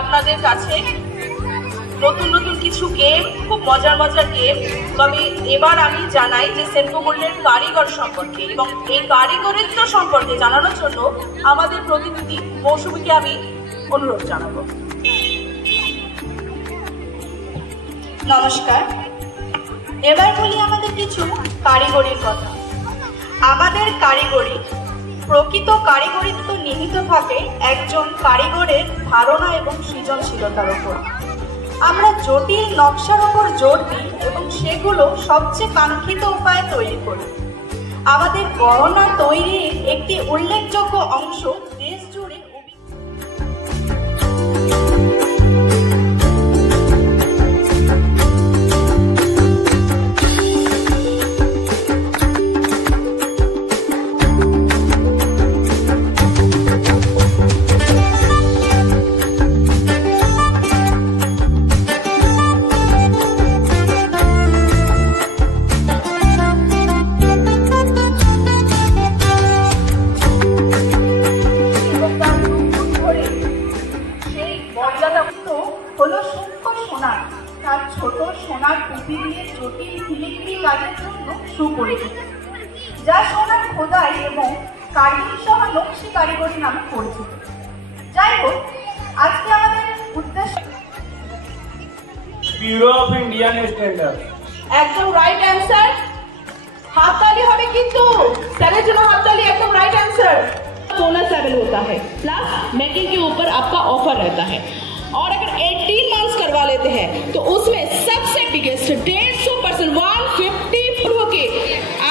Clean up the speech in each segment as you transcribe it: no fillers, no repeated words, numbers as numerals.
আপনাদের কাছে নতুন নতুন কিছু গেম, খুব মজার মজার গেম। তবে এবার আমি জানাই যে সেনকো গোল্ডের কারিগর সম্পর্কে, এবং এই কারিগরিত্ব সম্পর্কে জানানোর জন্য আমাদের প্রতিনিধি মৌসুমীকে আমি অনুরোধ জানাবো। নমস্কার। এবার বলি আমাদের কিছু কারিগরির কথা। আমাদের কারিগরি, প্রকৃত কারিগরিত্ব নিহিত থাকে একজন কারিগরের ধারণা এবং সৃজনশীলতার উপর। আমরা জটিল নকশার উপর জোর দিই এবং সেগুলো সবচেয়ে কাঙ্ক্ষিত উপায়ে তৈরি করি। আমাদের গহনা তৈরির একটি উল্লেখযোগ্য অংশ দেশ জুড়ে হলো সূক্ষ্ম সোনার, তার ছোট সোনার টুপি দিয়ে জটিল ফিলিগ্রি কাজের জন্য সুপরিচিত, যা সোনার খোদাই এবং কার্ভিং সহ নকশি কারিগরি নামে পরিচিত। যাই হোক, আজকে আমাদের উদ্দেশ্য ব্যুরো অফ ইন্ডিয়ান স্ট্যান্ডার্ড। একদম রাইট অ্যান্সার। হাততালি হবে কিন্তু, স্যারের জন্য হাততালি। একদম राइट आंसर। बोनस लेवल होता है प्लस मेकिंग के ऊपर आपका ऑफर रहता है, और अगर 18 मंथ्स करवा लेते हैं तो उसमें सबसे बिगेस्ट 150% 150 के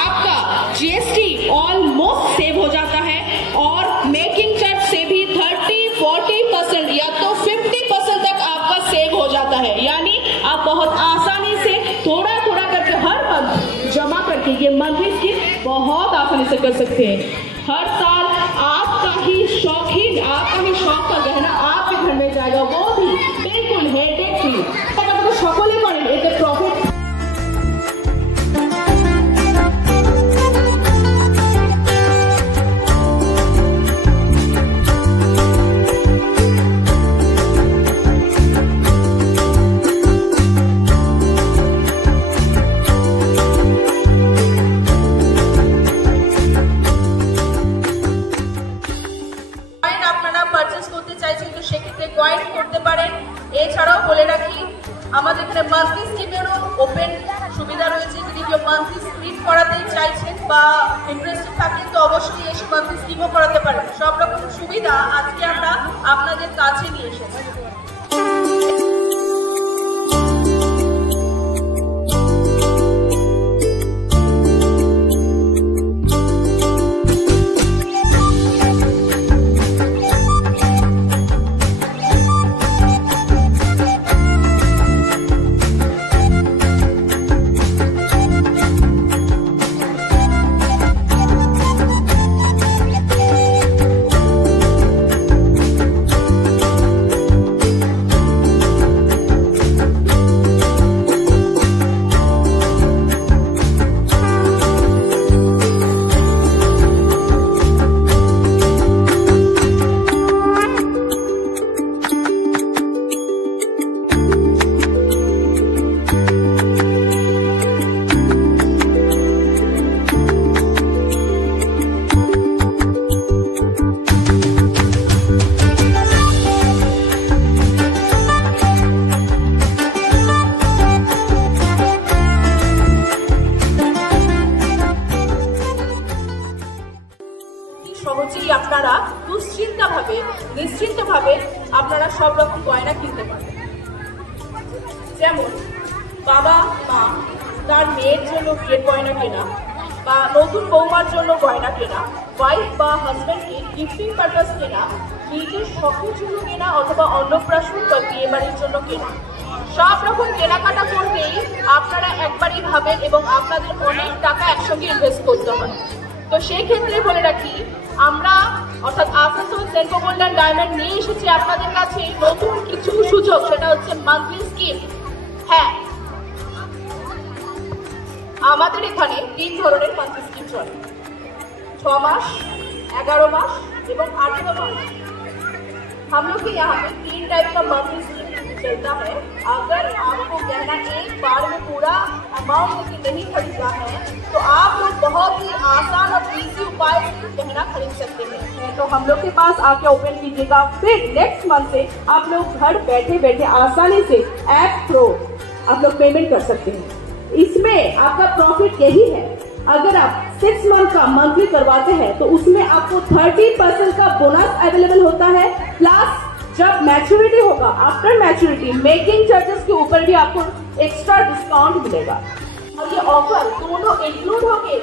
आपका जीएसटी ऑलमोस्ट सेव हो जाता है, और मेकिंग चार्ज से भी 30-40% या तो 50% तक आपका सेव हो जाता है। यानी आप बहुत आसानी से थोड़ा थोड़ा करके हर मंथ जमा करके ये मंथली स्कीम बहुत आसानी से कर सकते हैं। हर साल आपका ही शौक का गहना आपके घर में जाएगा, वो भी बिल्कुल हेडेक फ्री। तो সকলে করেন, এতে প্রফিট। জয়েন করতে পারেন। এছাড়াও বলে রাখি আমাদের এখানে মান্থলি স্কিমেরও ওপেন সুবিধা রয়েছে। যদি কেউ মান্থলি স্কিম করাতে চাইছেন বা ইন্টারেস্টেড থাকেন তো অবশ্যই এসে মান্থলি স্কিমও করাতে পারেন। সব রকম সুবিধা আজকে আমরা আপনাদের কাছে নিয়ে এসেছি। সহজেই আপনারা নিশ্চিন্তভাবে আপনারা সব রকম গয়না কিনতে পারবেন। যেমন বাবা মা তার মেয়ের জন্য বিয়ের গয়না কেনা, বা নতুন বৌমার জন্য গয়না কেনা, ওয়াইফ বা হাজব্যান্ডকে গিফটিং পারপাস কেনা, নিজের শখের জন্য কেনা, অথবা অন্নপ্রাশন বা বিয়ে বাড়ির জন্য কেনা, সব রকম কেনাকাটা করতেই আপনারা একবারই ভাবেন এবং আপনাদের অনেক টাকা একসঙ্গে ইনভেস্ট করতে হয়। তো সেই ক্ষেত্রে বলে রাখি আমরা অর্থাৎ Asansol Senco gold and diamond নিয়ে এসেছি আপনাদের কাছে নতুন কিছু সুযোগ, সেটা হচ্ছে মান্থলি স্কিম। হ্যাঁ, আমাদের এখানে 3 ধরনের মান্থলি স্কিম চলে, 6 মাস, 11 মাস এবং 18 মাস। हम लोग के यहाँ पे 3 टाइप का मंथली स्कीम चलता है। अगर आपको गहना एक बार में पूरा अमाउंट लेके नहीं खरीदना है तो आप लोग बहुत ही आसान और इजी उपाय से गहना खरीद सकते हैं। तो हम लोग के पास आके ओपन कीजिएगा, फिर नेक्स्ट मंथ से आप लोग घर बैठे बैठे आसानी से ऐप थ्रू आप लोग पेमेंट कर सकते हैं। इसमें आपका प्रॉफिट यही है, अगर आप 6 मंथ का मंथली करवाते हैं तो उसमें आपको 30% का बोनस अवेलेबल होता है, प्लस जब मैच्योरिटी होगा, आफ्टर मैच्योरिटी मेकिंग चार्जेस के ऊपर भी आपको एक्स्ट्रा डिस्काउंट मिलेगा। और ये ऑफर दोनों इंक्लूड होके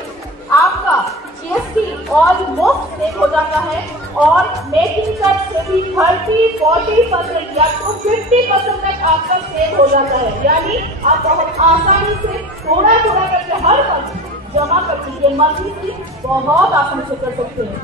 आपका GST ऑलमोस्ट सेव हो जाता है और मेकिंग चार्ज से भी 30-40% या तो 50% तक आपका सेव हो जाता है। यानी आप बहुत आसानी से थोड़ा थोड़ा करके हर मंथ जमा कर दीजिए, मंथली बहुत आसानी से कर सकते हैं।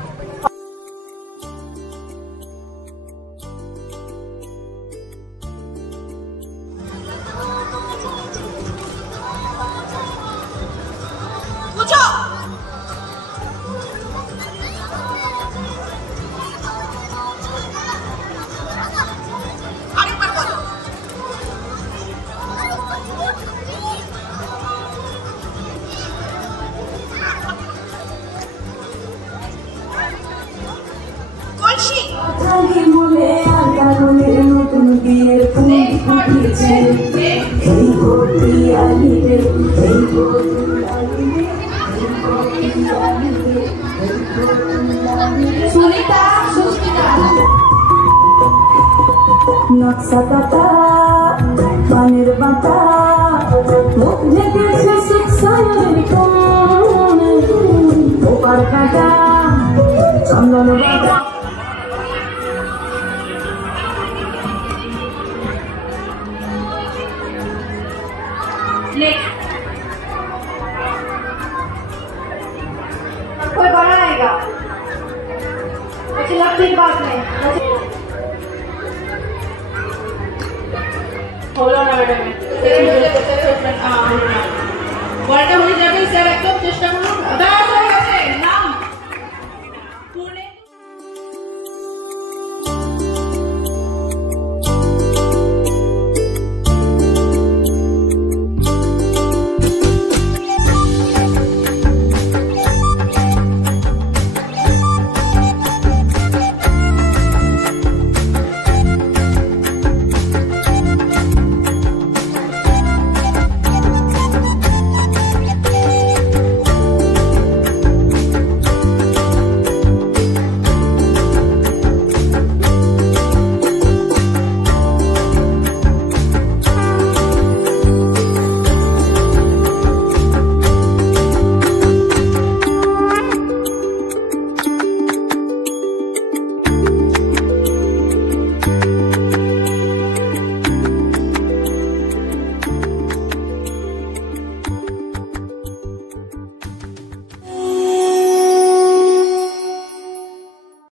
নকশা কাটা পানির বাতা মুখ ঢেকেছে সুখসায়নের কোণ ওপার কাটা চন্দন বাতা कोई बड़ा आएगा, मुझे लगती है बात नहीं। Hold on a minute.